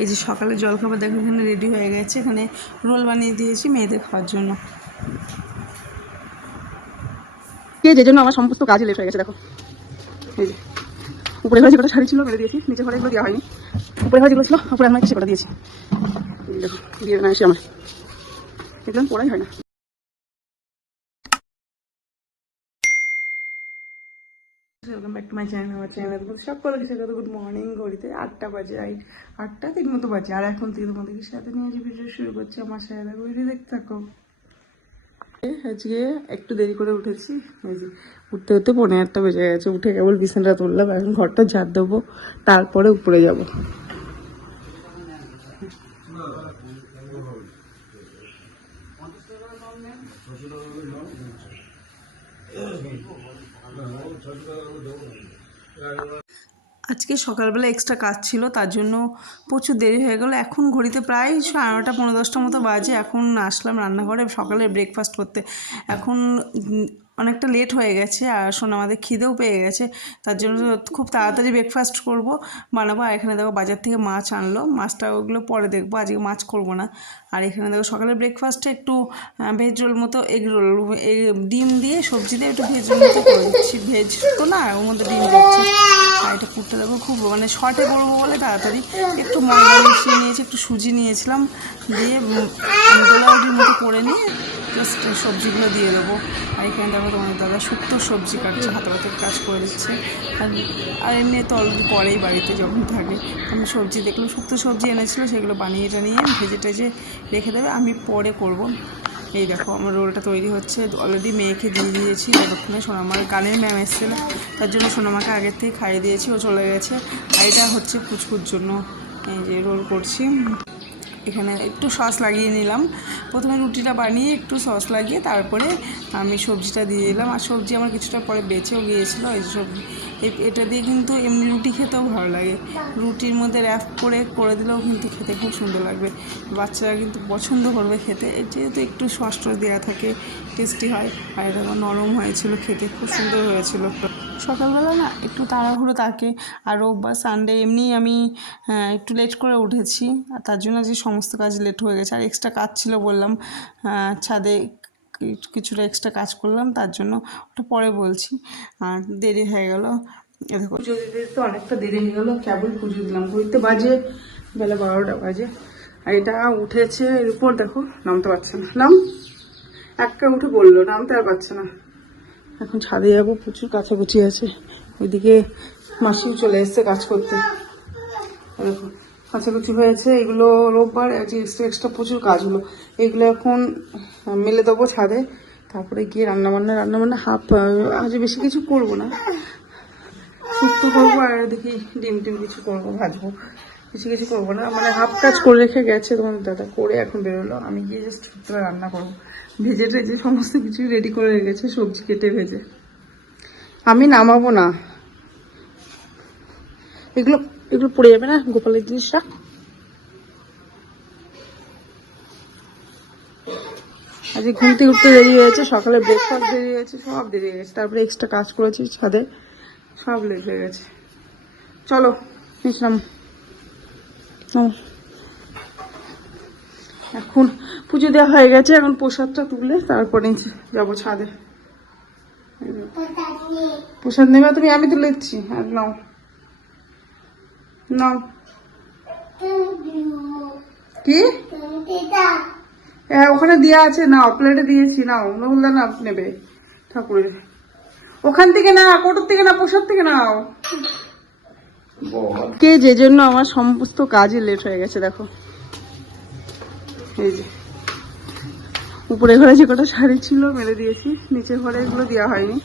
এই যে সকালে জলখাবার দেখো এখানে রেডি হয়ে গেছে। এখানে রোল বানিয়ে দিয়েছি মেয়েদের খাওয়ার জন্য। যে জন্য আমার সমস্ত কাজে লেট হয়ে গেছে দেখো। এই যে উপরে ঘরে যেগুলো শাড়ি ছিল মেরে দিয়েছি, নিচে ঘরে এগুলো দেওয়া হয়নি। উপরে ঘরে যেগুলো ছিল উপরে আমার সেগুলো দিয়েছি। দেখো দিয়ে না এসে আমার এগুলো পড়াই হয় না। Welcome back to my channel. আমার চ্যানেল সকল কিছু কথা গুড মর্নিং। ঘড়িতে 8টা বাজে, 8টা 3 মতো বাজে। আর এখন থেকে তোমাদের সাথে নিয়ে যে ভিডিও শুরু করছি, আমার সাথে দেখো ভিডিও দেখতে থাকো। আজকে একটু দেরি করে উঠেছি, উঠতে উঠতে 9:30 বেজে গেছে। উঠে কেবল বিছানাটা তুললাম, এখন ঘরটা ঝাড় দেবো, তারপরে উপরে যাবো। আজকে সকালবেলা এক্সট্রা কাজ ছিল, তার জন্য প্রচুর দেরি হয়ে গেল। এখন ঘড়িতে প্রায় 9:30 পৌনে 10টা মতো বাজে। এখন আসলাম রান্নাঘরে সকালে ব্রেকফাস্ট করতে। এখন অনেকটা লেট হয়ে গেছে আর আমাদের খিদেও পেয়ে গেছে, তার জন্য খুব তাড়াতাড়ি ব্রেকফাস্ট বানাবো। আর এখানে দেখো বাজার থেকে মাছ আনলো, মাছটা ওগুলো পরে দেখবো, আজকে মাছ করবো না। আর এখানে দেখো সকালের ব্রেকফাস্টে একটু ভেজ রোল মতো, এগ রোল, ডিম দিয়ে সবজি দিয়ে একটু ভেজ রোল মতো করে দিচ্ছি। ভেজ তো না, ওর মধ্যে ডিম দিচ্ছি। আর এটা করতে দেখো খুব শর্টে করবো বলে তাড়াতাড়ি একটু ময়দা মিশিয়ে নিয়েছি, একটু সুজি নিয়েছিলাম, দিয়ে গোলাউটির মতো করে নিয়ে জাস্ট সবজিগুলো দিয়ে দেবো। আর এখানে দেখো তোমাদের দাদা শুক্তো সবজি কাটছে, হাতের কাজ করে দিচ্ছে। আর এমনি তো অলরেডি করেই বাড়িতে যখন থাকে। আমি সবজি দেখলাম শুক্তো সবজি এনেছিলো, সেগুলো বানিয়ে টানিয়ে ভেজে টেজে রেখে দেবে, আমি পরে করব। এই দেখো আমার রোলটা তৈরি হচ্ছে, অলরেডি মেয়েকে দিয়ে দিয়েছি। ততক্ষণে সোনামার গানের ম্যাম এসেছিলো, তার জন্য সোনামাকে আগের থেকে খাইয়ে দিয়েছি, ও চলে গেছে। আর এটা হচ্ছে পুচকুর জন্য এই যে রোল করছি। এখানে একটু সস লাগিয়ে নিলাম, প্রথমে রুটিটা বানিয়ে একটু সস লাগিয়ে তারপরে আমি সবজিটা দিয়ে দিলাম। আর সবজি আমার কিছুটা পরে বেঁচেও গিয়েছিলো। এই সবজি এটা দিয়ে কিন্তু এমনি রুটি খেতেও ভালো লাগে, রুটির মধ্যে র্যাপ করে দিলেও কিন্তু খেতে খুব সুন্দর লাগবে। বাচ্চারা কিন্তু পছন্দ করবে খেতে, যেহেতু একটু সস টস দেওয়া থাকে, টেস্টি হয়। আর এটা নরম হয়েছিল, খেতে খুব সুন্দর হয়েছিল। সকালবেলা না একটু তাড়াহুড়ো থাকে, আর রোববার সানডে এমনি আমি একটু লেট করে উঠেছি, আর তার জন্য যে সমস্ত কাজ লেট হয়ে গেছে। আর এক্সট্রা কাজ ছিল বললাম, ছাদে কিছুটা এক্সট্রা কাজ করলাম, তার জন্য ওটা পরে বলছি। আর দেরি হয়ে গেল। দেখো পুজো দিতে তো অনেকটা দেরি হয়ে গেলো, কেবল পুজো দিলাম। ঘুরতে বাজে বেলা 12টা বাজে। আর এটা উঠেছে এর উপর, দেখো নামতে পারছে না, একটা উঠে বললো, নামতে আর পারছে না। এখন ছাদে যাবো, প্রচুর কাছাকুচি আছে। ওইদিকে মাসিও চলে এসছে কাজ করতে। দেখো কাছাকুচি হয়েছে, এগুলো রোববার এক্সট্রা প্রচুর কাজ হলো। এগুলো এখন মেলে দেবো ছাদে, তারপরে গিয়ে রান্নাবান্না হাফ। আজ বেশি কিছু করবো না, শুক্তো করবো আর দেখি ডিম কিছু করবো, ভাজবো। কিছু করবো না, হাফ কাজ করে রেখে গেছে তোমাদের দাদা, করে এখন বেরোলো। আমি গিয়ে জাস্ট শুক্তো রান্না করবো। ভেজে টেজে সমস্ত কিছু রেডি করে রেখেছে, সবজি কেটে ভেজে। আমি নামাবো না, এগুলো পড়ে যাবে না গোপালের জিনিসটা। আজকে ঘুম থেকে উঠতে দেরি হয়েছে, সকালে ব্রেকফাস্ট দেরি হয়েছে, সব দেরি হয়ে গেছে। তারপরে এক্সট্রা কাজ করেছি ছাদে, সব লেট হয়ে গেছে। চলো নিলাম। এখন পুজো দেওয়া হয়ে গেছে, এখন প্রসাদটা তুলে তারপরে যাবো ছাদে। প্রসাদ নেবে তুমি? আমি তুলে দিচ্ছি। আর নাও কি হ্যাঁ ওখানে দেওয়া আছে, নাও প্লেটে দিয়েছি, নাও বললে না নেবে ঠাকুরের। ওখান থেকে না, কোটোর থেকে না, প্রসাদ থেকে নাও। কে যে জন্য আমার সমস্ত কাজে লেট হয়ে গেছে। দেখো এই যে উপরে ঘরে যে কটা শাড়ি ছিল মেরে দিয়েছি, নিচের ঘরে এগুলো দেওয়া হয়নি।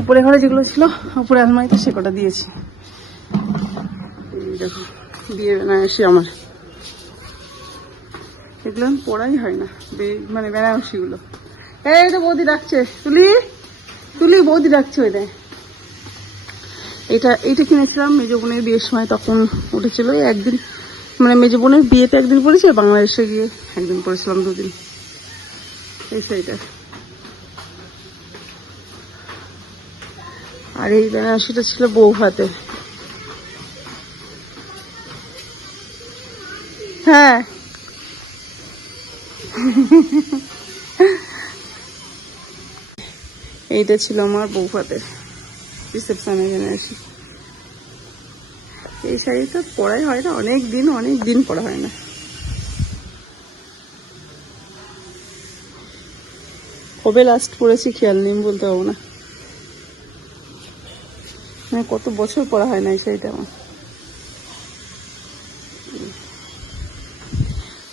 উপরে ঘরে যেগুলো ছিল উপরে আলমারিতে সে কটা দিয়েছি। এই দেখো দিয়ে না এসে আমার এগুলো পড়াই হয় না, বেনারসিগুলো। এই তো বৌদি ডাকছে, তুলি বৌদি ডাকছে। ওই দেয় এইটা কিনেছিলাম মেজো বোনের বিয়ের সময়, তখন উঠেছিল একদিন, মেজো বোনের বিয়েতে একদিন পরেছি, বাংলাদেশে গিয়ে একদিন পরেছিলাম, 2 দিন। এই শাড়িটা আর এই বেনারসিটা ছিল বউ হাতে। হ্যাঁ এইটা ছিল আমার বৌভাতের রিসেপশনে এখানে আসি। এই শাড়িটা পরাই হয় না, অনেক দিন পরা হয় না। কবে লাস্ট পরেছি খেয়াল নেই, বলতে পারবো না, মানে কত বছর পরা হয় না এই শাড়িটা আমার।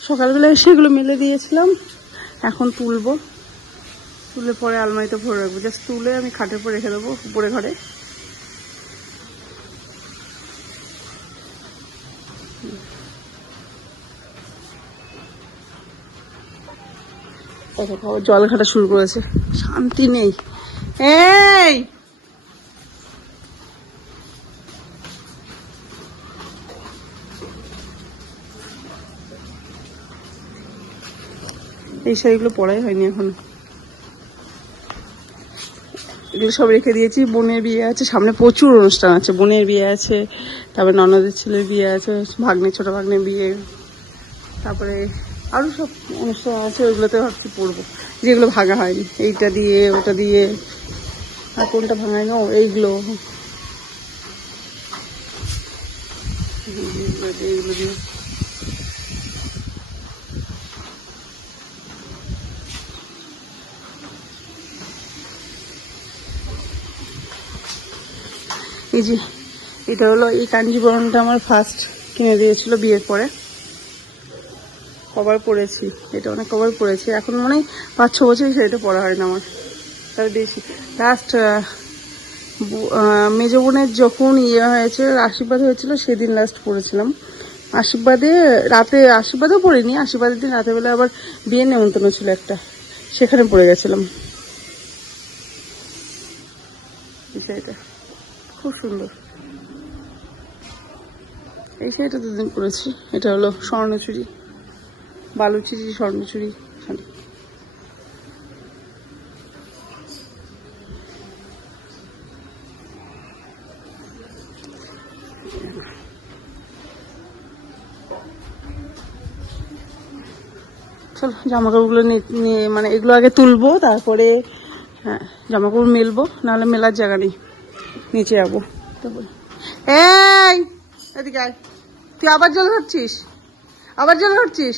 সকালবেলা এসে এগুলো মেলে দিয়েছিলাম, এখন তুলবো, তুলে পরে আলমারিতে ভরে রাখবো। জাস্ট তুলে আমি খাটের উপর রেখে দেবো, উপরে ঘরে। জল ঘাটা শুরু করেছে, শান্তি নেই। এই এই শাড়িগুলো পরাই হয়নি এখন, এগুলো সব রেখে দিয়েছি। বোনের বিয়ে আছে সামনে, প্রচুর অনুষ্ঠান আছে। বোনের বিয়ে আছে, তারপরে ননদের ছেলের বিয়ে আছে, ভাগ্নে ছোট ভাগ্নের বিয়ে, তারপরে আরো সব অনুষ্ঠান আছে। ওইগুলোতে ভাবছি পরবো, যেগুলো ভাঙা হয়নি, এইটা দিয়ে ওটা দিয়ে। আর কোনটা ভাঙাই না, এইগুলো এইগুলো দিয়ে। এই যে এটা হলো, এই কাঞ্জিবরণটা আমার ফার্স্ট কিনে দিয়েছিল বিয়ের পরে, কভার পরেছি, এটা অনেক কভার পরেছি। এখন মনে হয় 5-6 বছরই সেটা পরা হয় না আমার, তার বেশি। লাস্ট মেজ বোনের যখন হয়েছে, আশীর্বাদ হয়েছিল, সেদিন লাস্ট পরেছিলাম। আশীর্বাদে রাতে, আশীর্বাদও পরিনি, আশীর্বাদের দিন রাতের বেলা আবার বিয়ের নেমন্তন্ন ছিল একটা, সেখানে পরে গেছিলাম। এই শাড়িটা খুব সুন্দর, এই শাড়িটা 2 দিন পরেছি। এটা হলো স্বর্ণচুরি, বালুচুরি স্বর্ণচুরি। চলো জামা কাপড়গুলো নিয়ে, মানে এগুলো আগে তুলবো, তারপরে হ্যাঁ জামা কাপড় মেলবো, নাহলে মেলার জায়গা নেই, নিচে যাবো। এই এদিকে আয়, তুই আবার জল ধরছিস, আবার জল ধরছিস?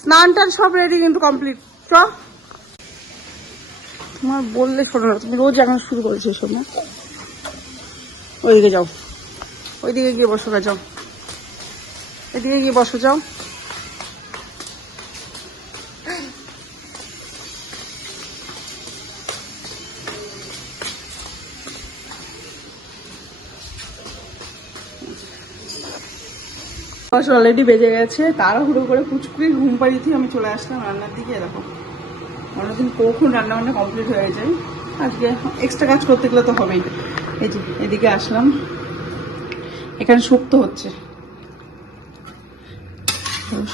স্নান টান সব রেডি কিন্তু কমপ্লিট। চ, তোমার বললে শোনো না, তুমি রোজ এখন শুরু করেছো এসব না। ওইদিকে যাও, ওইদিকে গিয়ে বসো, যাও এদিকে গিয়ে বসো, যাও। অলরেডি বেজে গেছে, তাড়াহুড়ো করে পুচকুড়ি ঘুম পাড়িয়েছি, আমি চলে আসলাম রান্নার দিকে। এরকম অন্যদিন কখন রান্না বান্না কমপ্লিট হয়ে যায়, আজকে এক্সট্রা কাজ করতে গেলে তো হবেই। এই যে এদিকে আসলাম, এখানে শুক্তো হচ্ছে,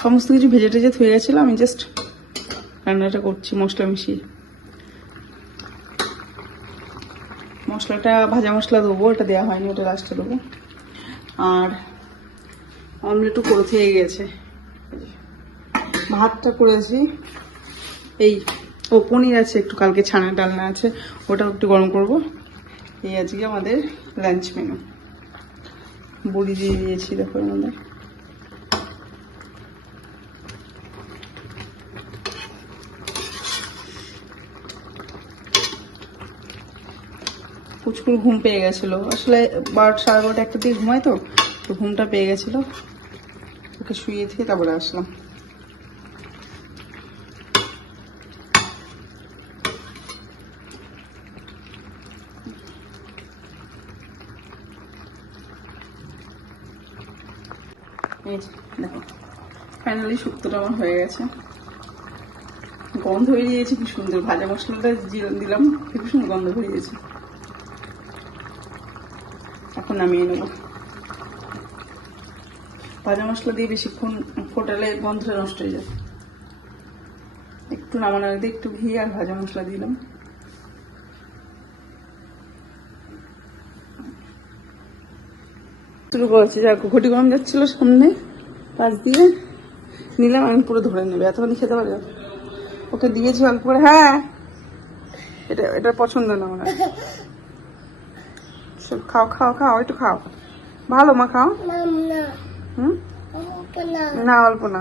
সমস্ত কিছু ভেজে টেজে ধুয়ে গেছিলাম, আমি জাস্ট রান্নাটা করছি মশলা মিশিয়ে। মশলাটা ভাজা মশলা দেবো, ওটা দেওয়া হয়নি, ওটা লাস্টে দেবো। আর অমলেটও করে থেকে গেছে, ভাতটা করেছি। এই ও পনির আছে একটু, কালকে ছানা ডালনা আছে, ওটাও একটু গরম করবো। এই আজকে আমাদের লাঞ্চ মেনু। বড়ি দিয়ে দিয়েছি দেখো এর মধ্যে। পুচকুর ঘুম পেয়ে গেছিলো, আসলে 12-12:30 একটা দিকে ঘুমায়, তো ঘুমটা পেয়ে গেছিলো, ওকে শুয়ে দিয়ে তারপরে আসলাম। এই যে দেখো, ফাইনালি শুক্তোটা আমার হয়ে গেছে, গন্ধ বেরিয়েছে কি সুন্দর। ভাজা মশলাটা জিরন দিলাম, খুব সুন্দর গন্ধ বেরিয়েছে। এখন নামিয়ে নেব। ভাজা মশলা দিয়ে বেশিক্ষণ ফোটালে গন্ধটা নষ্ট হয়ে যায়। একটু নামানোর আগে একটু ঘি আর ভাজা মশলা দিলাম। শুরু করেছি, যা ঘটি গরম যাচ্ছিল সামনে পাশ দিয়ে, নিলাম, আমি পুরো ধরে নেবে, এতখানি খেতে পারবে? ওকে দিয়েছি অল্প করে। হ্যাঁ, এটা পছন্দ না ওনার। সব খাও খাও খাও, একটু খাও, ভালো মা, খাও। হুম, না অল্প না।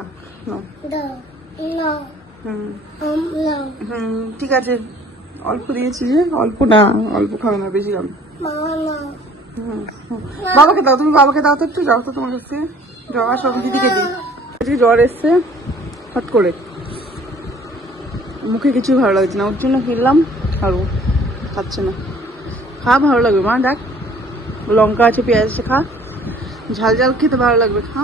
ঠিক আছে, অল্প দিয়েছি যে, অল্প না, অল্প খাবে না, বেশি খাবে। বাবাকে দাও, তুমি বাবাকে দাও তো একটু, যাও তো তোমার কাছে, যাওয়া সব দিদিকে দিই। আজকে জ্বর এসছে হট করে, মুখে কিছুই ভালো লাগছে না, ওর জন্য কিনলাম, আর ও খাচ্ছে না। খা, ভালো লাগবে মা, দেখ লঙ্কা আছে, পেঁয়াজ আছে, খা, ঝাল ঝাল খেতে ভালো লাগবে, খা।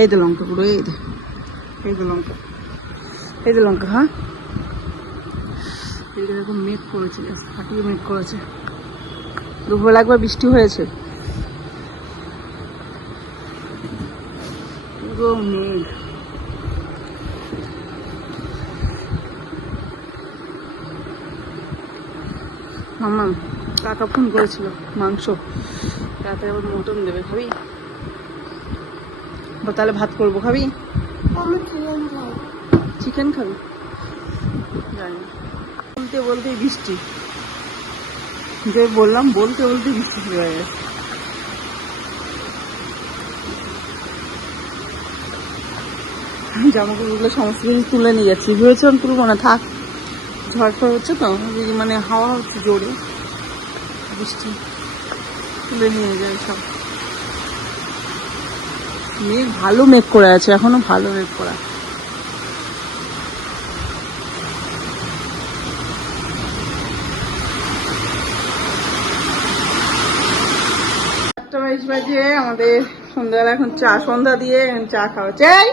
এই তো লঙ্কা পুরো, এই তো লঙ্কা, এই তো লঙ্কা, খা। এইটা এরকম মেঘ করেছে, ফাটিয়ে মেঘ করেছে, দুপুরবেলা একবার বৃষ্টি হয়েছে, পুরো মেঘ। মামা কাকা ফোন করেছিল, মাংস রাতে আবার মটন দেবে, খাবি? তাহলে ভাত করবো, খাবি? চিকেন খাবি? জানি না, বলতে বলতেই বৃষ্টি, যে বললাম বলতে বলতে বৃষ্টি শুরু হয়ে গেছে। জামা কাপড়গুলো সমস্ত কিছু তুলে নিয়ে যাচ্ছি, ভেবেছিলাম তুলবো না, থাক, ঝড় ফড় হচ্ছে তো, মানে হাওয়া হচ্ছে জোরে, বৃষ্টি, তুলে নিয়ে যায় সব। মেঘ ভালো মেঘ করে আছে, এখনো ভালো মেঘ করা। বাজে আমাদের সন্ধ্যাবেলা, এখন চা, সন্ধ্যা দিয়ে চা খাওয়া চাই।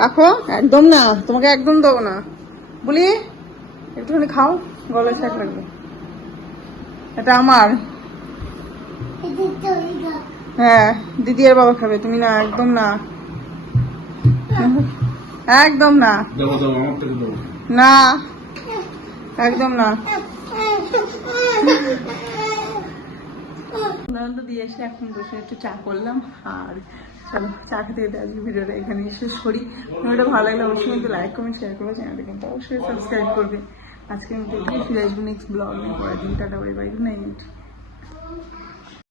রাখো, একদম না, তোমাকে একদম দেবো না বলি, একটুখানি খাও, গলায় ছাক লাগবে। এটা আমার, হ্যাঁ দিদি আর বাবা খাবে, তুমি না, একদম না, একদম না, না একদম না। দিয়ে এসে এখন বসে একটু চা করলাম, আর চলো চা খেতে খেতে আজকে ভিডিওটা এখানে শেষ করি। ভিডিওটা ভালো লাগলে অবশ্যই কিন্তু লাইক কমেন্ট শেয়ার করবে, চ্যানেলটা কিন্তু অবশ্যই সাবস্ক্রাইব করবে। আজকে আমি ফিরে আসবো নেক্সট ব্লগ নিয়ে, পরের দিন। Tata, bye bye, good night.